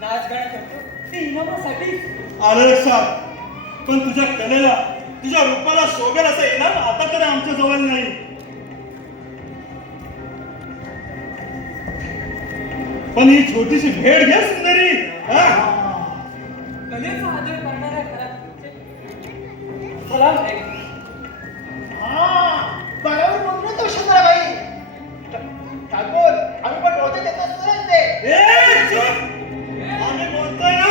नाच गाणं करतो ते इनामासाठी. अरे साहेब, पण तुझ्या कलेला, तुझ्या रूपाला शोभेल असं इनाम आता तरी आमच्या जवळ नाही. पण ही छोटीशी भेट घे सुंदरी. कलेचा आदर करणाऱ्या घरात सलाम आहे. बरोबर म्हणून तो शंभराबाई ठाकूर आम्ही पण रोजच येत असतो ना ते. आम्ही बोलतोय ना,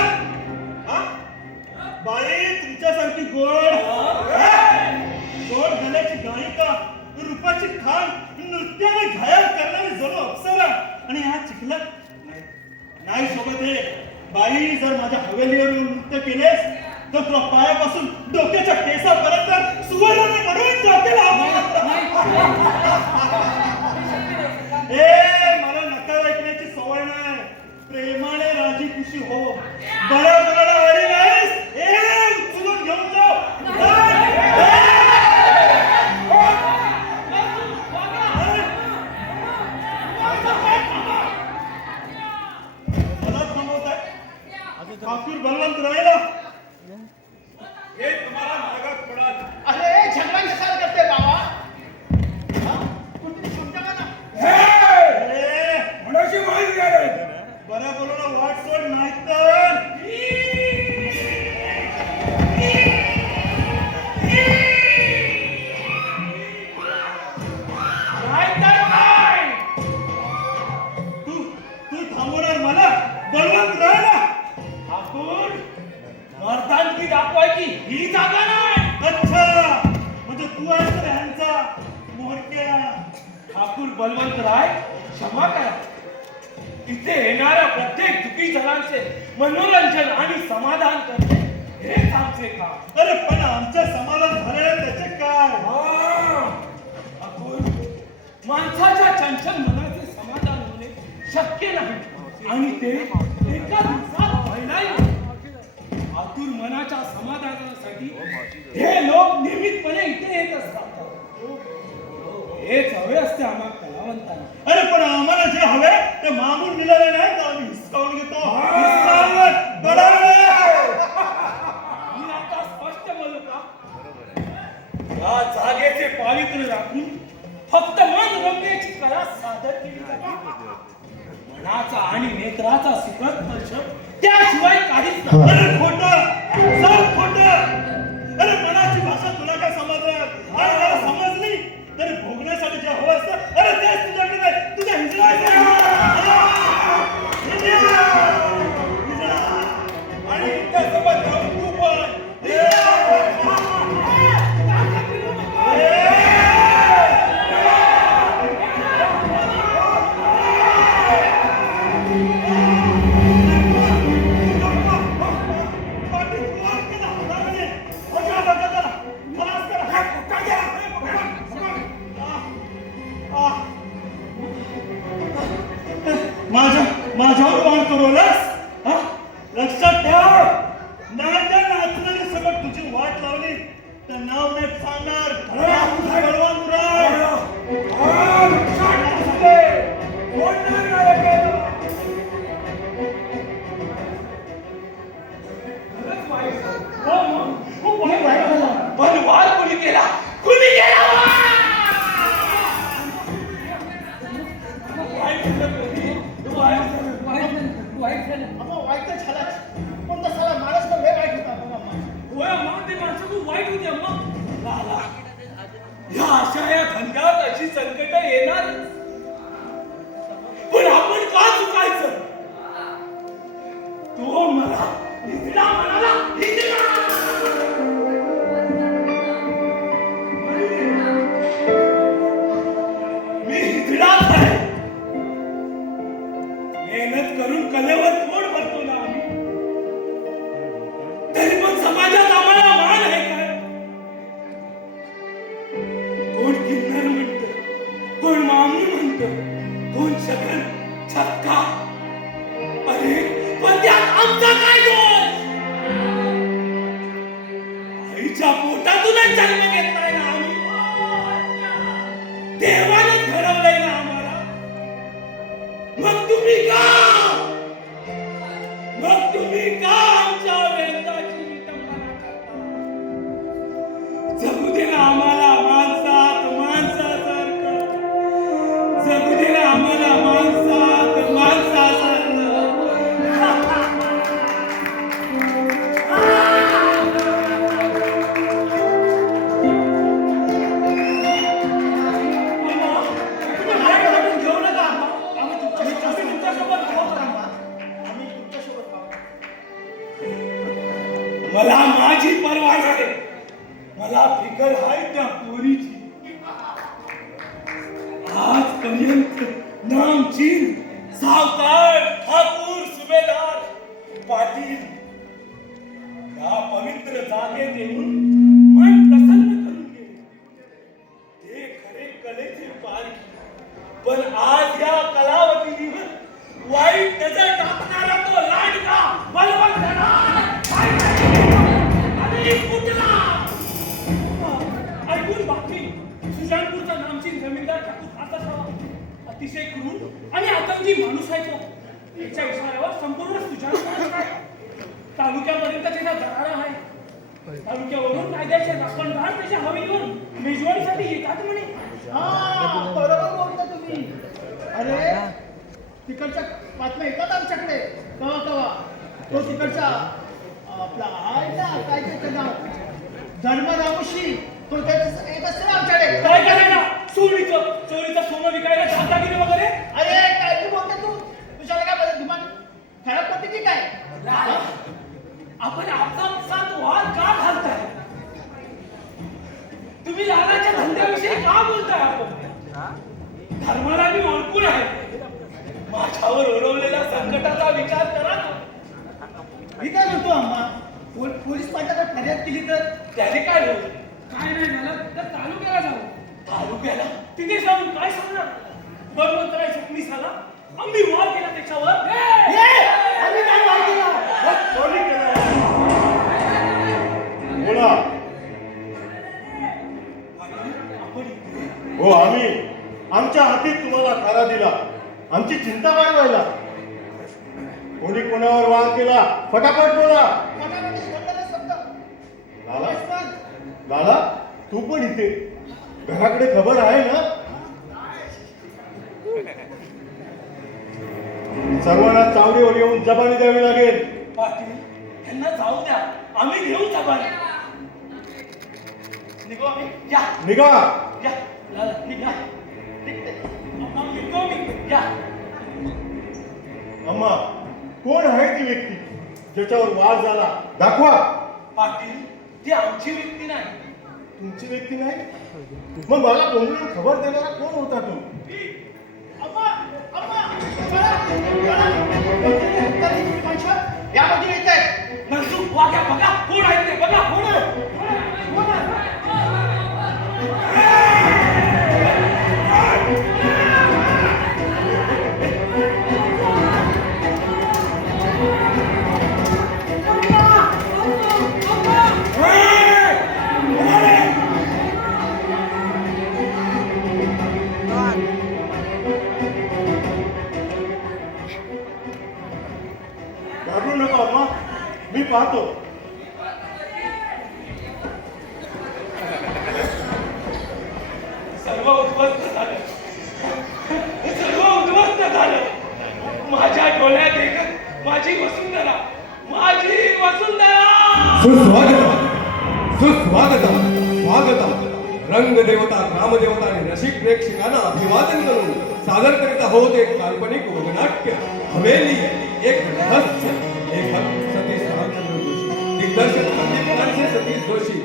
बाई तुमच्यासारखी गोड गोड गल्याची गायिका, रूपाची खान, नृत्याने घायल करणारी जणू अप्सरा आणि ह्या चिखलात नाही सोबत हे. बाई जर माझ्या हवेलीवर नृत्य केलेस तर तुला पायापासून डोक्याच्या केसापर्यंत सुवर्णाने बनवून टाकेल. मला नकार ऐकण्याची सवय नाही. प्रेमाने राजी खुशी हो. बऱ्या मुलाला वारी नाहीस, उचलून घेऊन जाऊ. मला थांबवताय ठाकूर बलवंत राहिला. हे तुम्हाला मागात पडाल. अरे झगडा कसा करते बाबा? कुठे तुमच्या का ना? म्हणाची माहिती आहे. बऱ्या बोलून वाट सोड नाही तर तू थांबवणार मला? बलवंत राहिला. ठाकूर मर्दानगी दाखवायची ही जागा नाही. अच्छा, म्हणजे तू आहेस तर ह्यांचा मोरक्या. ठाकूर बलवंत राय, क्षमा करा. इथे येणाऱ्या प्रत्येक दुखी जणांचे मनोरंजन आणि समाधान करणे हेच आमचे काम. अरे पण आमच्या समाधान झालेलं त्याचे काय? ठाकूर, माणसाच्या चंचल मनाचे समाधान होणे शक्य नाही आणि ते एका दिवसात व्हायलाही नाही. आतुर मनाच्या समाधानासाठी हे लोक नियमितपणे इथे येत असतात. हेच हवे असते आम्हा कलावंतांना. अरे पण आम्हाला जे हवे ते मागून दिलेले नाही तर आम्ही हिसकावून घेतो. हिसकावून बरोबर. मी आता स्पष्ट बोलू का? या जागेचे पावित्र्य राखून फक्त मन रमण्याची कला सादर केली जाते. मनाचा आणि नेत्राचा सुखद स्पर्श त्याशिवाय काहीच नाही. अरे खोटं, सब खोटं. अरे मनाची भाषा तुला काय समजणार? आणि मला समजली तरी भोगण्यासाठी जे हवं असतं अरे तेच तुझ्याकडे नाही. तुझ्या आणि त्यासोबत जाऊन तू पण माझ्यावर वाण करवलास. लक्षात ठेव, नात्या नाचण्याने सगळं तुझी वाट लावली तर नाव नाही सांगणार. बलवंत राय. खूप वाईट झाला. पण वार कुणी केला? कुणी केला? वाईट झाला पण तसा माणूस पण लय वाईट होता. मग ते माणसं खूप वाईट होते. मग या अशा या धंद्यात अशी संकट येणार पण आपण का चुकायचं? तो मला म्हणाला मी हिजडाच आहे. मेहनत करून कलेवर पोट भरतो ना आम्ही, तरी पण समाजात आम्हाला मान आहे काय? कोण किन्नर म्हणतं, कोण मामू म्हणतं, कोण शकल छक्का. अरे पण त्यात आमचा काय दोष? आईच्या पोटातूनच जन्म घेतलाय ना आम्ही. देवानेच घडवलंय ना आम्हाला. मग तुम्ही का पर्यंत नामचीन सावकार ठाकूर सुभेदार पाटील या पवित्र जागेत येऊन मन प्रसन्न करून गेले. ते खरे कलेचे पारखी, पण आज या कलावतीवर वाईट नजर टाकणारा तो लाडका बलवंत आणि कुठला ऐकून बाकी सुजानपूरचा नामचीन जमीनदार ठाकूर हाच असावा. अतिशय क्रूर आणि आतंकी माणूस आहे तो. त्याच्या इशाऱ्यावर संपूर्ण सुजानपूर तालुक्यापर्यंत त्याचा दरारा आहे. तालुक्यावरून कायद्याचे राखणदार त्याच्या हवेलीवर मेजवानीसाठी येतात म्हणे. हा बरोबर बोलता तुम्ही. अरे तिकडच्या बातम्या येतात आमच्याकडे कवा कवा. तो तिकडचा आपला आहे ना काय त्याचं नाव धर्मरावशी तो त्याचं येत असते ना आमच्याकडे. काय करायला चोरीचं सोनं विकायला दादागिरी वगैरे. अरे काय तू बोलता तू तुझ्याला काय बरं दुमान खराब पडते की काय. आपण आपसात वाद का घालताय. तुम्ही लालाच्या धंद्याविषयी का बोलताय. आपण धर्माला मी ओळखून आहे. माझ्यावर ओढवलेल्या संकटाचा विचार करा ना. मी काय म्हणतो अम्मा पोलीस पाटलाला फर्याद केली तर त्याने काय होईल. काय नाही झालं तर तालुक्याला जाऊ. तालुक्याला तिथे जाऊन काय सांगणार. बळवंतराय जखमी झाला. आम्ही वार केला त्याच्यावर. आम्ही काय वाद केला. कोणी केलं? बोला. हो आम्ही आमच्या हाती तुम्हाला थारा दिला. आमची चिंता वाढवायला. कोणी कोणावर वार केला फटाफट बोला. लाला लाला तू पण इथे. घराकडे खबर आहे ना. सर्वांना चावडीवर येऊन जबानी द्यावी लागेल. पाटील त्यांना जाऊ द्या. आम्ही घेऊ जबानी. निघो आम्ही. या निघा. या लाला निघा. निघतो मी. या अम्मा कोण आहे ती व्यक्ती ज्याच्यावर वार झाला. दाखवा. पाटील ती आमची व्यक्ती नाही. तुमची व्यक्ती नाही. मग मला बोलून खबर देणारा कोण होता तो. अम्मा अम्मा यामध्ये येत आहे. नरसू वाघ्या बघा कोण आहे ते. बघा कोण आहे. घाबरू नका अम्मा. मी पाहतो. सर्व उद्ध्वस्त झालं. सर्व उद्ध्वस्त झालं. माझ्या डोळ्यात एकच माझी वसुंधरा. माझी वसुंधरा. सुस्वागत स्वागत. रंगदेवता रामदेवता आणि रसिक प्रेक्षकांना अभिवादन करून सादर करीत आहोत एक काल्पनिक वगनाट्य हवेली एक रहस्य. लेखक सतीश रामचंद्र जोशी. दिग्दर्शक संदीप कानसे सतीश जोशी.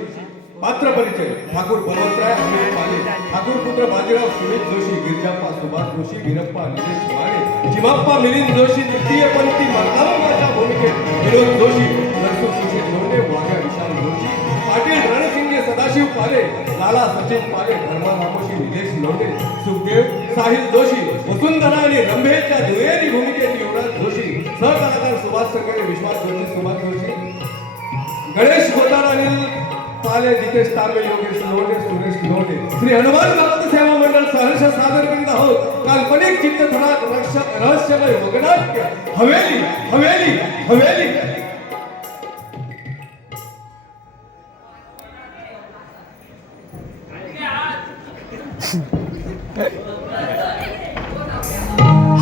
पात्र परिचय ठाकूर बलवंतराय अमित पाले. ठाकूर पुत्र बाजीराव सुमित जोशी. गिरजाप्पा सुभाष जोशी. वीरप्पा निलेश माने. चिमाप्पा मिलिंद जोशी. द्वितीय पंक्ती मर्दावाच्या भूमिकेत विनोद जोशी. नरसू सुशील लोंढे. वाघ्या विशाल जोशी. पाटील रणसिंगे सदाशिव पाले. लाला सचिन पाले. धर्मा रामोशी निलेश लोंढे. सुखदेव साहिल जोशी. वसुंधरा आणि रंभेच्या दुहेरी भूमिकेत युवराज जोशी. सहकलाकार सुभाष संघरे. विश्वास जोशी. सुभाष जोशी. गणेश गोतार. अनिल पाले. जितेश तांबे. योगेश लोंढे. सुरेश लोंढे. श्री हनुमान गावत सेवा मंडळ सहर्ष सादर करीत आहोत काल्पनिक चित्रपटात रहस्यमय वगनाट्य हवेली हवेली हवेली.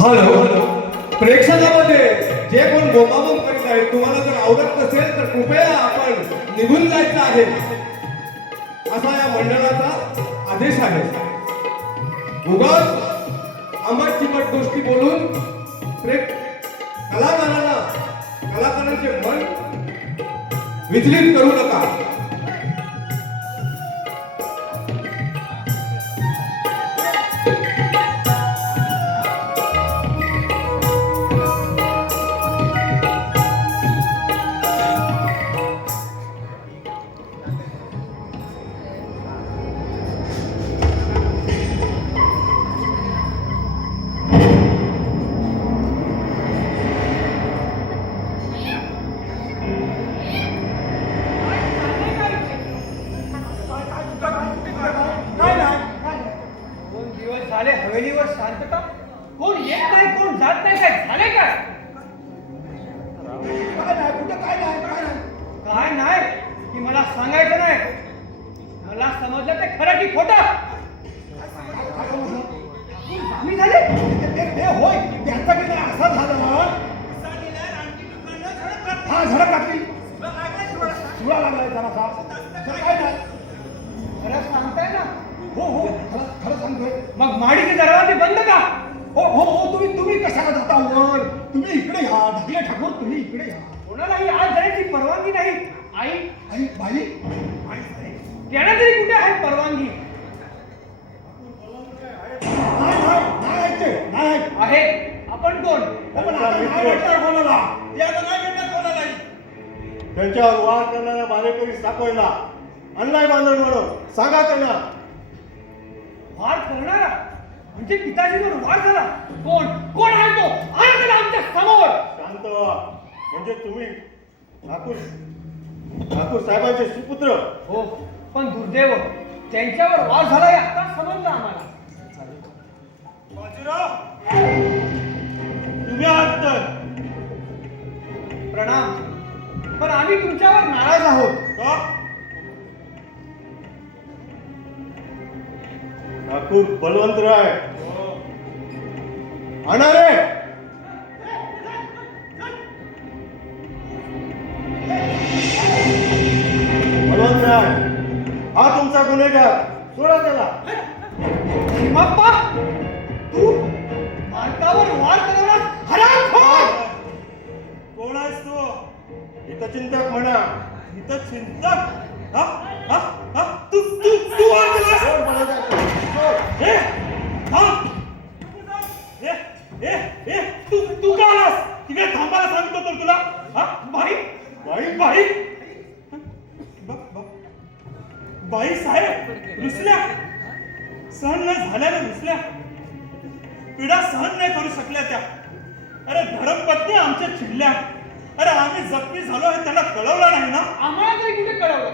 हॅलो. प्रेक्षकांमध्ये जे कोण बोंबाबोंब करीत आहेत तुम्हाला जर आवडत नसेल तर कृपया आपण निघून जायचं आहे असा या मंडळाचा आदेश आहे. उगाच आंबट चिमट गोष्टी बोलून कलाकारांचे मन विचलित करू नका. साले हवेलीवर शांतता, कोण येत नाही, कोण जात नाही, काय झाले काय? काय नाही, कुठं काय नाही, काय नाही, काय नाही की मला सांगायचं नाही. मला समजलं ते खरं की खोटं. मी झाले ते होय, त्यांचा काही असा झाला ना, हा झडप टाकली, चुळा लागलाय जरासा. काय नाही, खरं सांगताय ना? हो हो, खरं सांगतोय. मग माडीचे दरवाजे बंद का? हो हो हो, तुम्ही कशाला जाता वर? तुम्ही इकडे या, ढकले ठाकूर, तुम्ही इकडे या. कोणालाही आज जाण्याची परवानगी नाही. आई बाई, त्यांना तरी कुठे आहे परवानगी? आहे. आपण कोण? आपण आता नाही भेटणार कोणाला. ते आता नाही भेटणार कोणालाही. त्यांच्यावर वार करणाऱ्या बालेकरी सापडला, आणलाय बांधण म्हणून सांगा त्यांना. वार करणारा म्हणजे पिताजीवर वार झाला. कोण कोण आहे तो? आला त्याला आमच्या समोर. शांत व्हा. म्हणजे तुम्ही ठाकूर साहेबांचे सुपुत्र. हो, पण दुर्दैव त्यांच्यावर वार झाला हे आता समजलं आम्हाला. बाजीराव, तुम्ही आहात तर प्रणाम. पण आम्ही तुमच्यावर नाराज आहोत. का? ठाकूर बलवंतराय आणा रे. बलवंतराय हा तुमचा गुन्हेगार, सोडा त्याला. बाप्पा, तू मार्गावर वार करणार हरामखोर. कोण आहेस तू? हितचिंतक म्हणा. इथं चिंतक? हा? हा? हा? तू तू तू वार केलास? सोड बलवंतराय, सोड. ए, थांब. तू का आलास? तिकडे थांबायला सांगतो तर तुला. हा? बाई बाई बाई साहेब रुसल्या, सहन नाही झाल्याने रुसल्या, पीडा सहन नाही करू शकल्या त्या. अरे धर्मपत्नी आमच्या चिडल्या. अरे आम्ही जखमी झालो हे त्यांना कळवलं नाही ना. आम्हाला तरी कुठे कळवलं?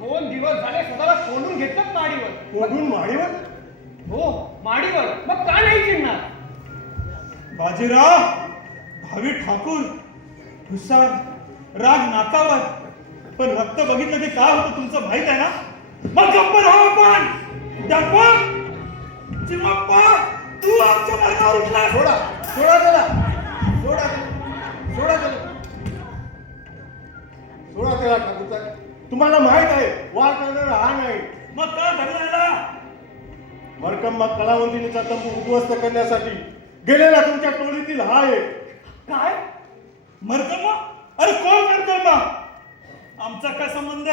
2 दिवस झाले स्वतःला कोंडून घेतलं माडीवर. कोंडून माडीवर? हो, माडीवर. मग का नाही चिडणार? बाजीराव, भावी ठाकूर, हुशार, राग नाकावर, पण रक्त बघितलं की काय होतं तुमचं माहित आहे ना. मग गप्प राहा आपण. डरपण चिमप्पा, तू आमच्या मार्गावर उठला. सोडा सोडा त्याला, सोडा सोडा त्याला, सोडा त्याला. ठाकूर साहेब तुम्हाला माहित आहे वार करणारा हा नाही. मग का धरला? मरकम्मा कलावंतिनीचा तंबू उद्ध्वस्त करण्यासाठी गेलेला तुमच्या टोळीतील हा आहे. काय? मरकम्मा? अरे कोण मरकम्मा? आमचा काय संबंध?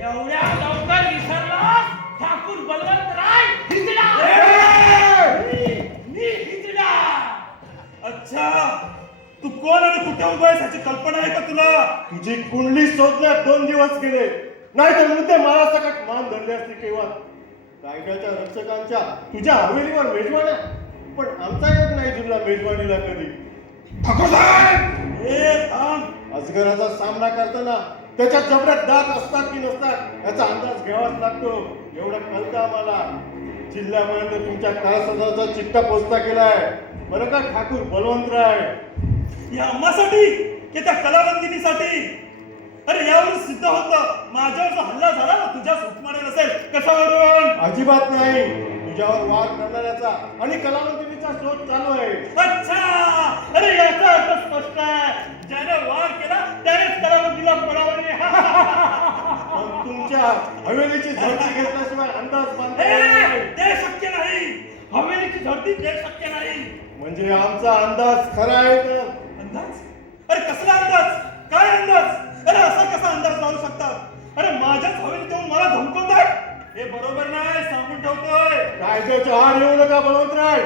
एवढ्या लवकर विसरला ठाकूर बलवंतराय हिजडा. मी हिजडा? अच्छा, तू कोण आणि कुठे उभा आहेस याची कल्पना आहे का तुला? तुझी कुंडली शोधण्यात 2 दिवस गेले, नाही तर मुद्दे मला सकट मान धरले असते. केव्हा कायद्याच्या रक्षकांच्या तुझ्या हवेलीवर मेजवान आहे, पण आमचा योग नाही जुळला मेजवानीला कधी. ए थांब. अजगराचा सामना करताना त्याच्या जबड्यात दात असतात की नसतात याचा अंदाज घ्यावाच लागतो. एवढं कळतं आम्हाला. जिल्ह्यापर्यंत तुमच्या कारस्थानाचा चिठ्ठा पोचता केलाय बरं का ठाकूर बलवंतराय. या आम्हासाठी की त्या कलावंतिनीसाठी? अरे यावरून सिद्ध होतं माझ्यावर जो हल्ला झाला ना तुझ्या सुटमाने नसेल. कशावरून? अजिबात नाही. तुझ्यावर वार करणाऱ्याचा आणि कलावंतिनीचा शोध चालू आहे. अच्छा, अरे याचा अर्थ स्पष्ट आहे. ज्याने वार केला त्यानेच कलावंतीला पळावले. पण तुमच्या हवेलीची झडती घेतल्याशिवाय अंदाज बांधता येणार नाही. ते शक्य नाही. हवेलीची झडती ते शक्य नाही. म्हणजे आमचा अंदाज खरा आहे तर? अंदाज? अरे कसला अंदाज? काय अंदाज? अरे असा कसा अंदाज लावू शकतात? अरे माझ्याच हवेलीत येऊन मला धमकवताय? हे बरोबर नाही, सांगून ठेवतोय. कायद्याच्या आड येऊ नका बलवंतराय.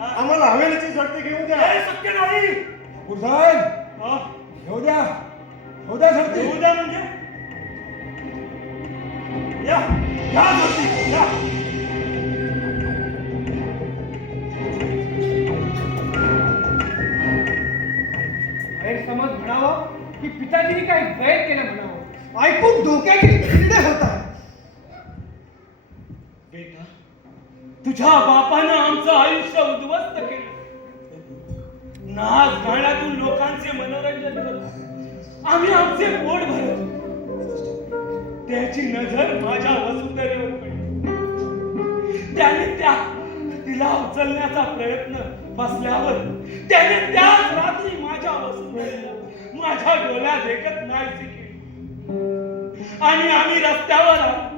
आम्हाला हवेलीची झडती घेऊ द्या. हे शक्य नाही. हा? घेऊ द्या झडती. घेऊ द्या म्हणजे या या झडती या. गैरसमज म्हणावं की पिताजीने काही गैर केलं म्हणावं, ऐकून डोक्याची किडे होत आहे. बेटा, तुझ्या बापानं आमचं आयुष्य उद्ध्वस्त केलं. नाच गाण्यातून लोकांचे मनोरंजन करत आम्ही आमचे पोट भरत. त्याची नजर माझ्या वसुंधरेवर पडली. त्याने तिला उचलण्याचा प्रयत्न फसल्यावर त्याने त्याच रात्री माझ्या वसुंधरेला माझ्या डोळ्यात देखत नाहीसे केली आणि आम्ही रस्त्यावर आलो.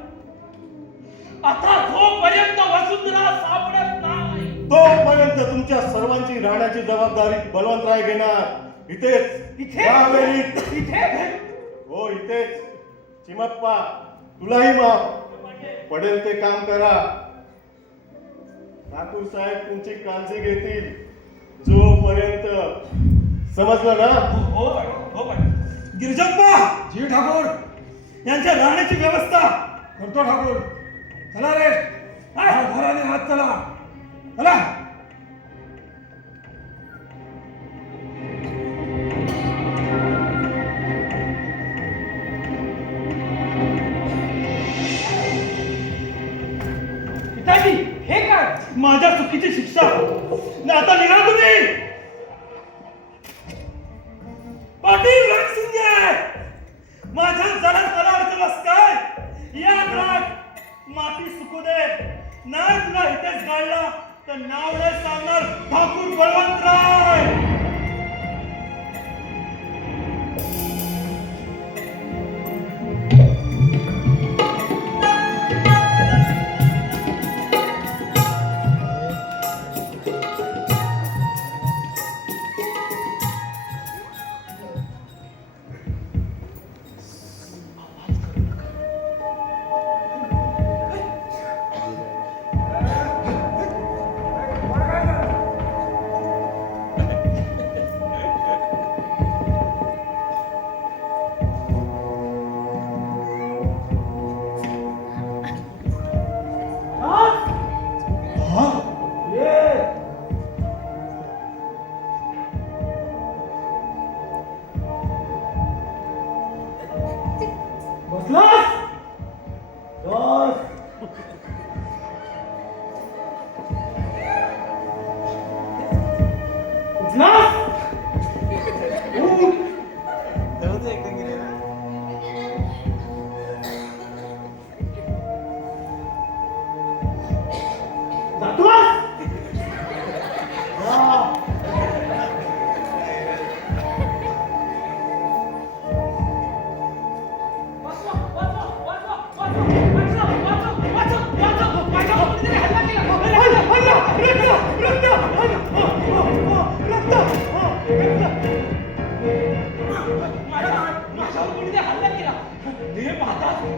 आता जोपर्यंत वसुंधरा सापडत नाही तोपर्यंत तुमच्या सर्वांची राहण्याची जबाबदारी बलवंतराय घेणार. इथेच इथे या वेळीत. इथे हो इथेच. चिमप्पा, तुलाही माफ पडेल ते काम करा. ठाकूर साहेब तुमची काळजी घेतील जोपर्यंत. समजलं ना? हो हो पण गिरिजप्पा, जी ठाकूर. यांच्या राहण्याची व्यवस्था करतो ठाकूर. चला रे, घराने हात चला. चला. पिताजी, हे काय? माझ्या चुकीची शिक्षा. ना आता निघा तुम्ही. पाटील रणसिंगे, माझ्या जरा त्याला अडचण काय? या राग माती सुकू दे. नाही तुला इथेच गाडला तर नाव नाही सांगणार ठाकूर बळवंतराय.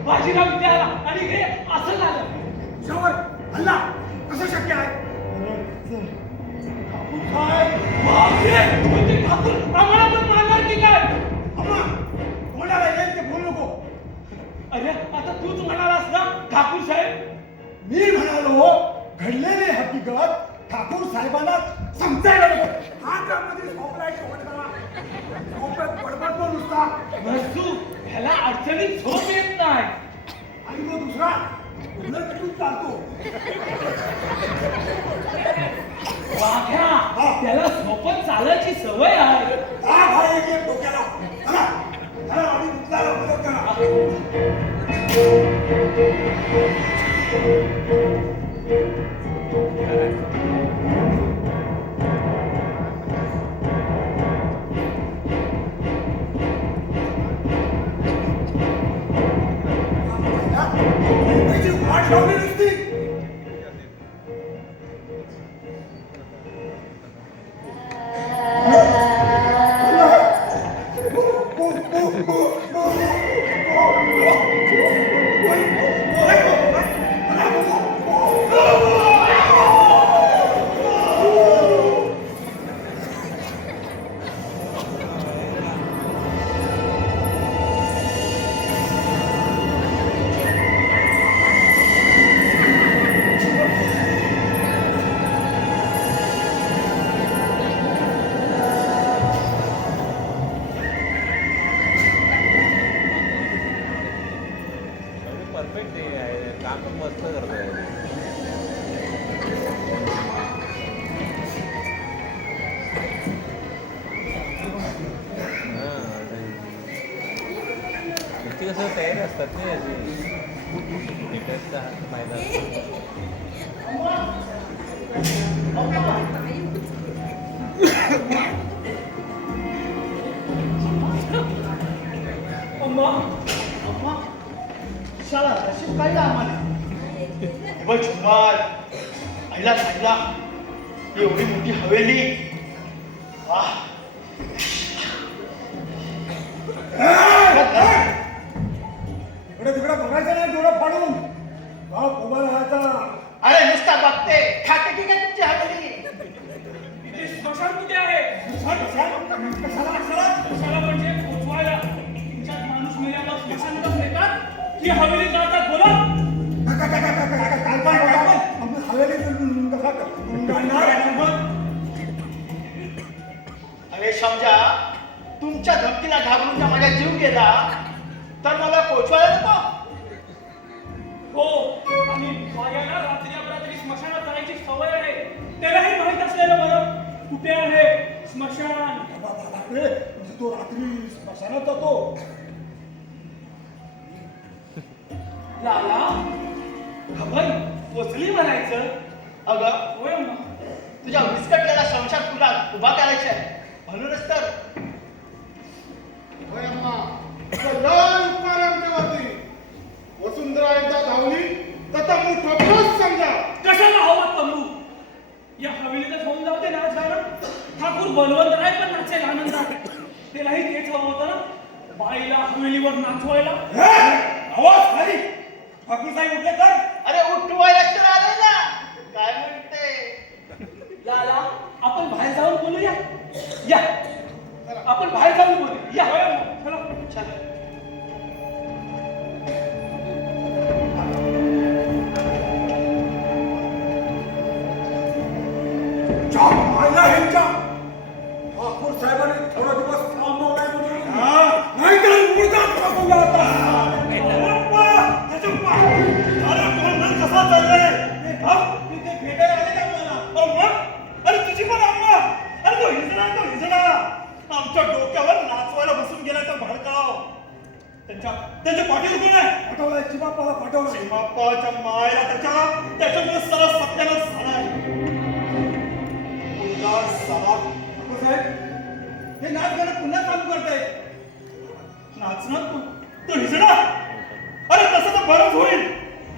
बाजीराव इथे आला आणि हे असं झालं. शावर, हल्ला कसं शक्य आहे? बापरे, म्हणजे ठाकूर आम्हाला पण मारणार की काय? अम्मा, कोणाला येईल ते बोलू नको. अरे आता तूच म्हणालास ना ठाकूर साहेब. मी म्हणालो घडलेली हकीकत ठाकूर साहेबांना समजायला नको. हा त्यामध्ये झोपलाय शेवटला. झोपेत बडबडतो नुसता. भरसू ह्याला अडचणीत झोप येत नाही. आणि तो दुसरा उलट पेटून चालतो. वाघ्या, त्याला झोपत चालायची सवय आहे. राग आहे एक डोक्याला. चला, चला आणि दुसऱ्याला मदत करा. त्याची वाट लावली नसती. काम मस्त करतोय. ती कसं तयारी असतात ना याची थिएटरचा मैदान. अम्मा अम्मा शाळा नशीब काढला आम्हाला. हे बघ झुमार, आईला सांगला एवढी मोठी हवेली. वाह इकडे तिकडे बघायचं नाही डोळं फाडून. गाव उभा राहायचा. अरे नुसता बघते खाते की काय तुमची हवेली. इथे स्मशान कुठे आहे? कशाला म्हणजे पोचवायला. तुमच्यात माणूस मेल्यावर स्मशान पण देतात की हवेली जातात? बोला. अरे समजा तुमच्या धमकीला घाबरून जर माझा जीव गेला तर मला पोचवायला नको. हो, आणि माझ्याला रात्री अपरात्री स्मशानात जायची सवय आहे. त्यालाही माहित असलेलं बरं कुठे आहे स्मशान. तो रात्री स्मशानात जातो. लाला खबर पोचली म्हणायचं. अगं होय अम्मा. तुझ्या विस्कटलेला संसार तुला उभा करायचा आहे म्हणूनच तर. होय अम्मा, तुझं लय उपकार आहे आमच्यावरती. वसुंधरा एकदा धावली तर त्या मोठा प्रश्न समजा. कशाला हवा तंबू? या हवेलीतच होऊन जाऊ दे नाच गाणं. ठाकूर बलवंतराय पण नाचेल आनंदात. त्यालाही तेच हवं होतं ना, बाईला हवेलीवर नाचवायला. आवाज खाली. ठाकूर साहेब उठले तर. अरे उठवायला तर आले ना. काय म्हणते लाला आपण बाहेर जाऊन बोलूया. या आपण बाहेर जाऊन बोलूया. या चला. चल. ठाकूर साहेबांनी थोडा दिवस थांबवलाय म्हणून नाही तर मुर्दाच टाकून जाता. कसा चाललाय? तिथे भेटायला आले का मला? अम्मा, अरे तुझी पण अम्मा. अरे तो हिजडा आमच्या डोक्यावर नाचवायला बसून गेला तर भडकाव. त्यांच्या पाठीवर कोण आहे? पाठवलाय चिमाप्पाला पाठवलं. चिमाप्पाच्या मायला त्याच्यामुळे सारा सत्यानाश झालाय. हे नाच गाणं पुन्हा चालू करताय. नाचणार तो हिजडा. अरे तसं तर बरंच होईल.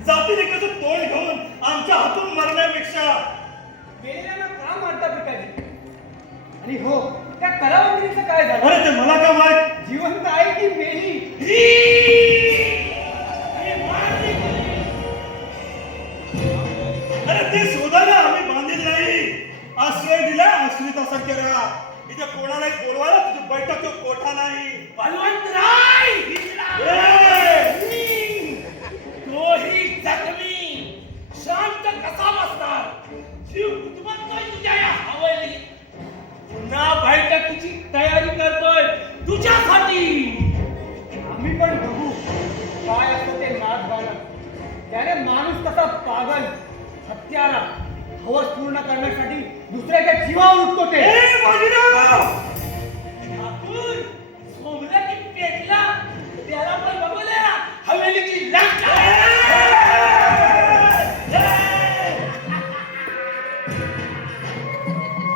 जाती देखील तोंड घेऊन आमच्या हातून मरण्यापेक्षा. मेलेल्यांना का मारता पिकाजी? आणि हो, त्या कलावंतीचं काय झालं? अरे ते मला काय माहित. जिवंत आहे की मेली? अरे ते शोधायला आम्ही बांधील नाही. आश्रय दिला आश्रितासारखे राहा. इथे कोणालाही बोलवायला तुझी बैठक किंवा कोठा नाही. बलवंतराय तोही जखमी शांत कसा बसणार? जीव गुदमरतोय तुझ्या या हवेली. पुन्हा बैठकीची तयारी करतोय तुझ्यासाठी. आम्ही पण बघू काय असतं ते नाच गाणं. त्याने माणूस कसा पागल हत्यारा हवस पूर्ण करण्यासाठी दुसऱ्याच्या जीवावर उठतो ते. ठाकूर झोमला की पेटला त्याला पण बघूया ना हवेलीची लंका.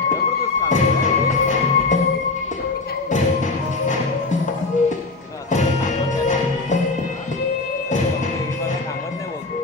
जबरदस्त काम आहे. थांबत नाही बोलतो.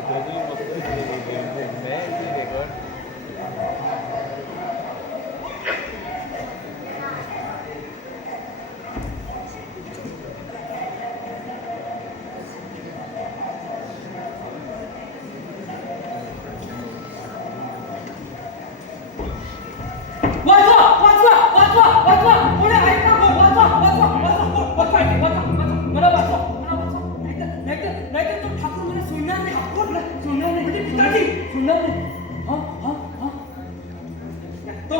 कुठेतरी बघतोय रेकॉर्ड. वाचवा वाचवा वाचवा वाचवा कोणी ऐका हो वाचवा वाचवा वाचवा वाचवा इथे, वाचवा वाचवा मला वाचवा मला वाचवा नाहीतर तो ठाकूर मला सोडणार नाही सोडणार नाही म्हणजे पिताजी सोडणार नाही हा हा हा तो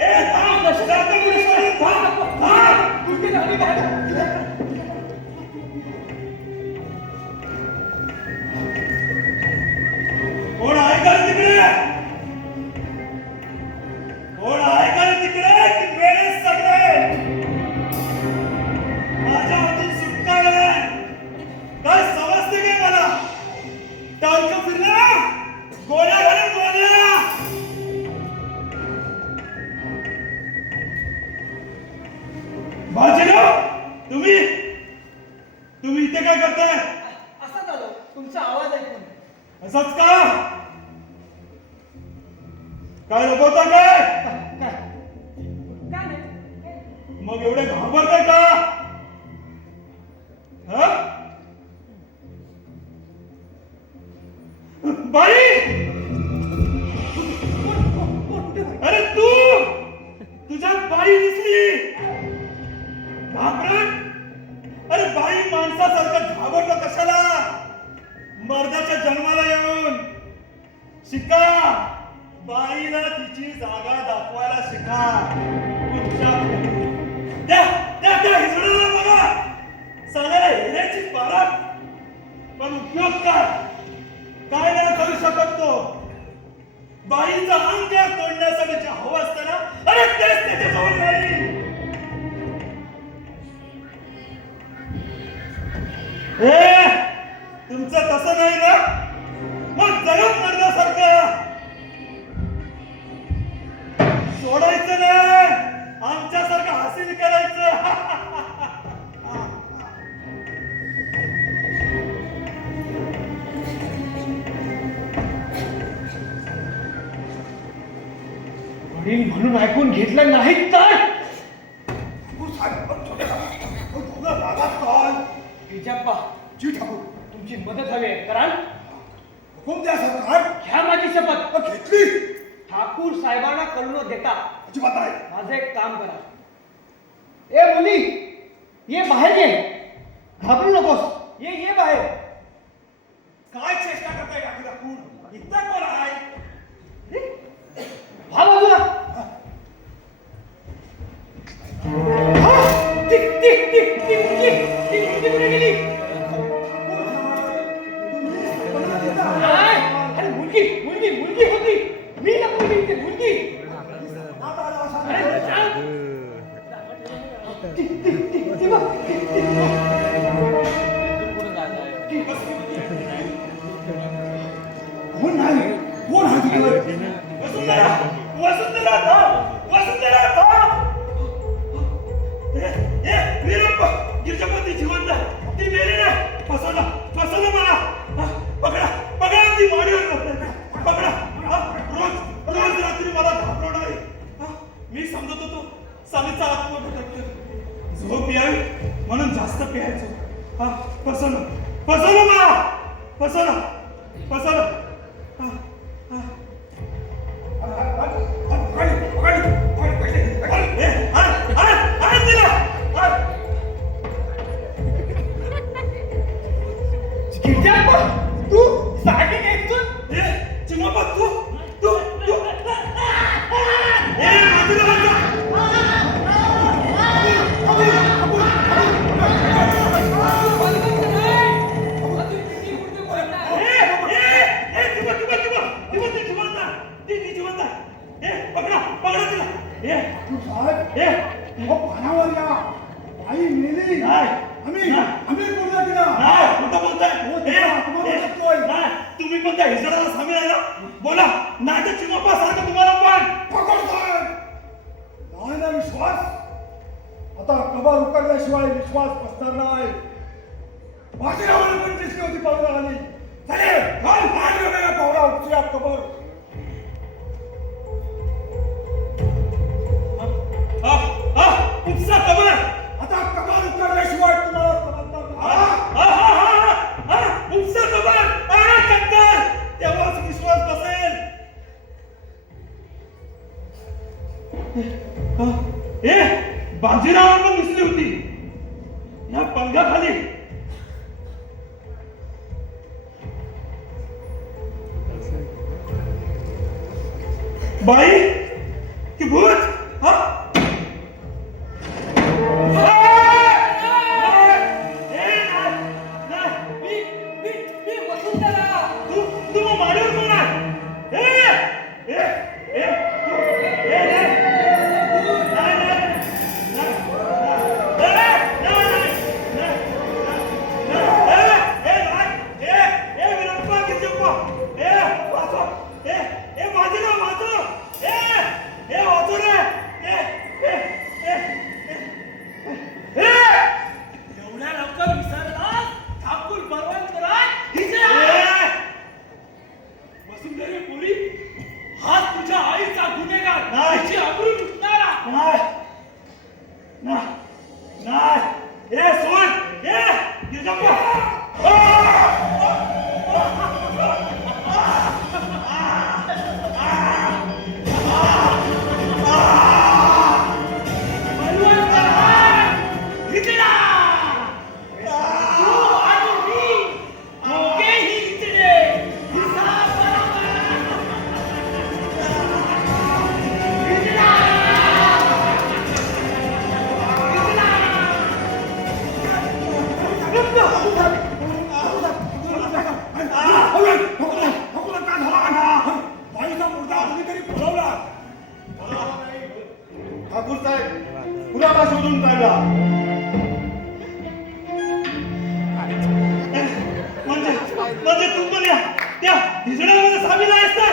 ए थांब, जातो मी सोडून, थांब. तुझी गाडी बाहेर कोण आहे का रे तिकडे? कोण आहे का रे तिकडे की मेले सगळे? माझ्या हातून सुटका नाही. काय समजते काय मला? टाळकं फिरलं, गोळ्या घालून गोळ्या. बाजीराव, तुम्ही इथे काय करताय? असं झालं तुमचा आवाज ऐकून. असंच का? काय लपवता काय? काय नाही मग एवढे घाबरताय का? हा? बाई, अरे तुझ्या बाई दिसली. घाबरत? अरे बाई माणसासारखं घाबरतो कशाला? मर्दाच्या जन्माला येऊन शिका. बाईला तिची जागा दाखवायला शिका. त्या हिजड्याला बघा, साल्याला हिऱ्याची पाराख, पण उपयोग काय नाही करू शकत तो. बाईचा अंग तोडण्यासाठी जे हवं असतं ना, अरे तेच त्याच्याजवळ नाही. तुमचं तसं नाही ना, मग जगत मरण्यासारखं सोडायचं नाही, आमच्यासारखं हासिल करायचं. वडील म्हणून ऐकून घेतलं नाही तर विजप्पा जी ठाकूर, तुमची मदत हवी आहे कराल. हुकूम द्या सरकार. घ्या माझी शपथ. घेतली. ठाकूर साहेबांना कळू न देता अजिबात नाही. माझं एक काम करा. ए मुली, ये बाहेर ये. घाबरू नकोस. ये बाहेर. काय चेष्टा करताय काकी ठाकूर? इथं कोण आहे? हा बाजूला. ती कुठे गेली? नाही, अरे मुलगी होती. मी ना मुलगी. अरे सांग. ती बघ. कोण नाही? कोण आहे तिकडे? वसुंधरा, वसुंधरा थांब, वसुंधरा थांब. वीरप्पा, गिरजापती जिवंत आहे. ती मेली नाही. फसवलं मला. पकडा ती माडीवर पकडा. रोज रात्री मला घाबरवणारी. मी समजत होतो सालीचा आत्महत्या करतो. झोप यावी म्हणून जास्त प्यायचो. फसवलं मला. फसवलं. तू साडी नेसून चिमापा तू आई मेली. आम्ही बोलला तिला. तुम्ही पण त्या हिजडाला सामील आहे ना? बोला नाही तर चिमापा सारखं तुम्हाला पण पकडतोय. नाही ना विश्वास. आता कबर उकडल्याशिवाय विश्वास बसणार नाही. बाजीरावाला पण दिसली होती पळून आली. बाजीराव पण दिसली होती या पंखाखाली. बाई की भूत? हा? मी वसुंधरा. तू मग मारेल कोण आहे? एवढ्या लवकर विसरलास? ठाकूर बळवंतराय इथे आहे. वसुंधरे पोरी, हा तुझ्या आईचा गुन्हेगार, नाही. तिची अब्रू लुटणारा. बळवंतराय, इथे या. तू आणि मी दोघेही इथे. हिसाब बरोबर. ठाकूर साहेब पुरावा शोधून काढला. म्हणजे तू पण त्या भिजण्यामध्ये सामील आहेस ना?